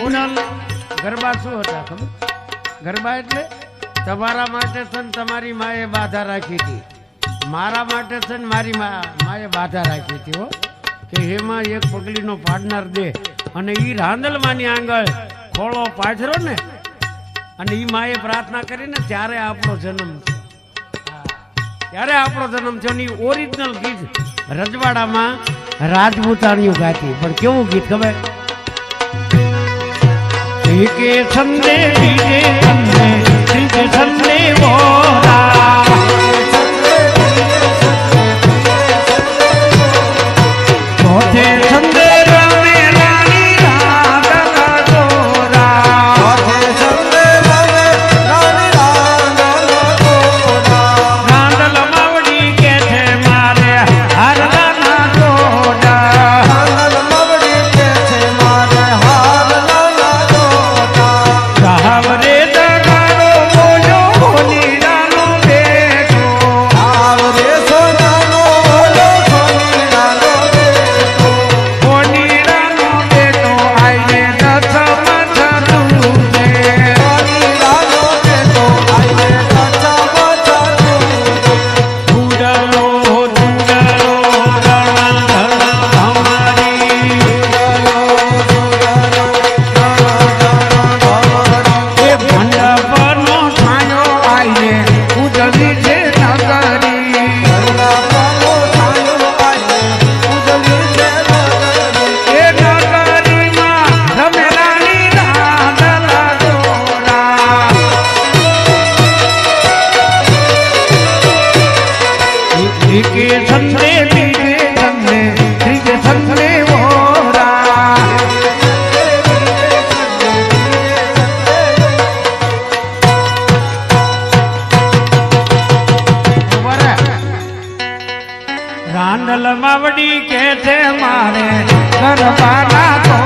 Original garba શું હતા ખબર? ગરબા એટલે તમારા માટે છે ને તમારી માએ બાધા રાખી હતી. મારા માટે છે મારી માએ બાધા રાખી હતી હો. કે એમાં એક પગલીનો પાડનાર દે અને એ રાંદલમાંની આંગળ ખોળો પાથરો ને, અને એ માએ પ્રાર્થના કરીને ત્યારે આપણો જન્મ ત્યારે આપણો જન્મ થયો અને ઓરિજિનલ ગીત રજવાડામાં રાજપૂતાણીઓ ગાતી. પણ કેવું ગીત ખબર? કે સંદેશ બીજે સંદેશ બીજે સંદેશ માંડલ માવડી કે છે મારે? ગરબાના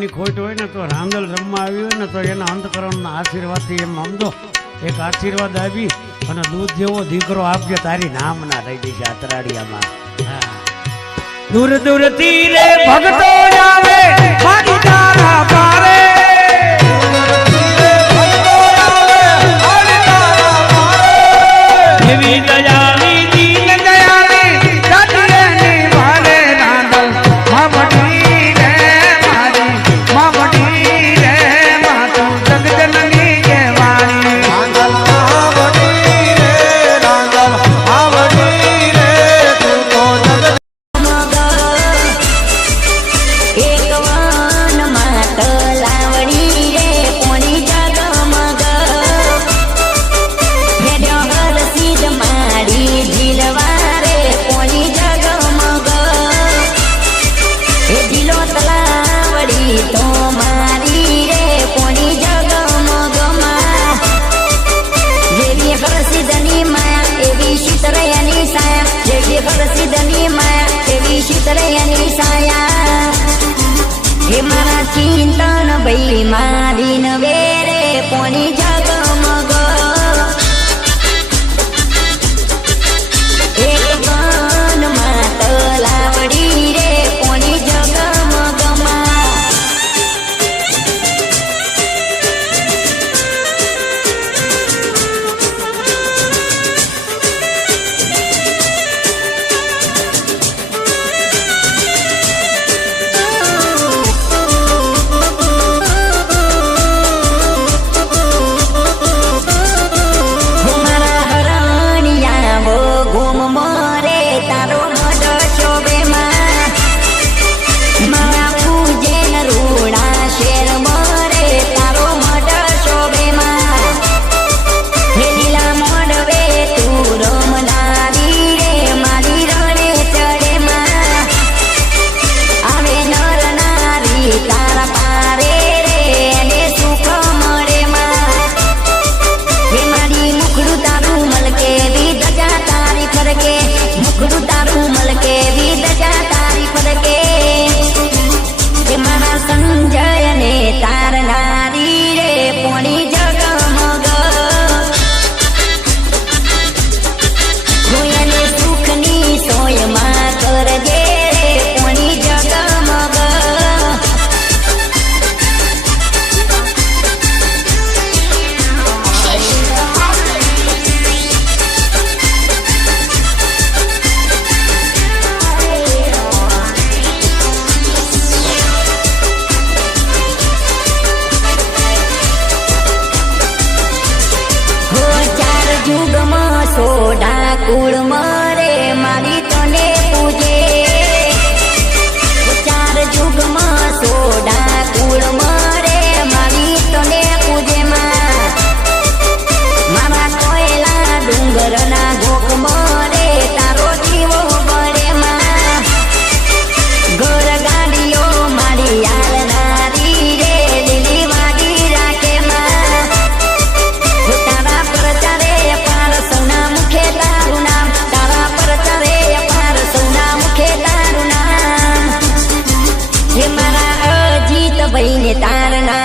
ની ખોટ હોય ને તો રાંદલ રમવા આવી હોય ને તો એના અંતકરણના આશીર્વાદથી એમ સમજો એક આશીર્વાદ આપી અને દૂધ જેવો દીકરો આપજે, તારી નામના રહી જશે આતરાડિયામાં. દૂર દૂર તીરે ભગતો આવે, મારી તારા પારે. એવી દયા उड़ वही ने तारना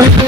I'm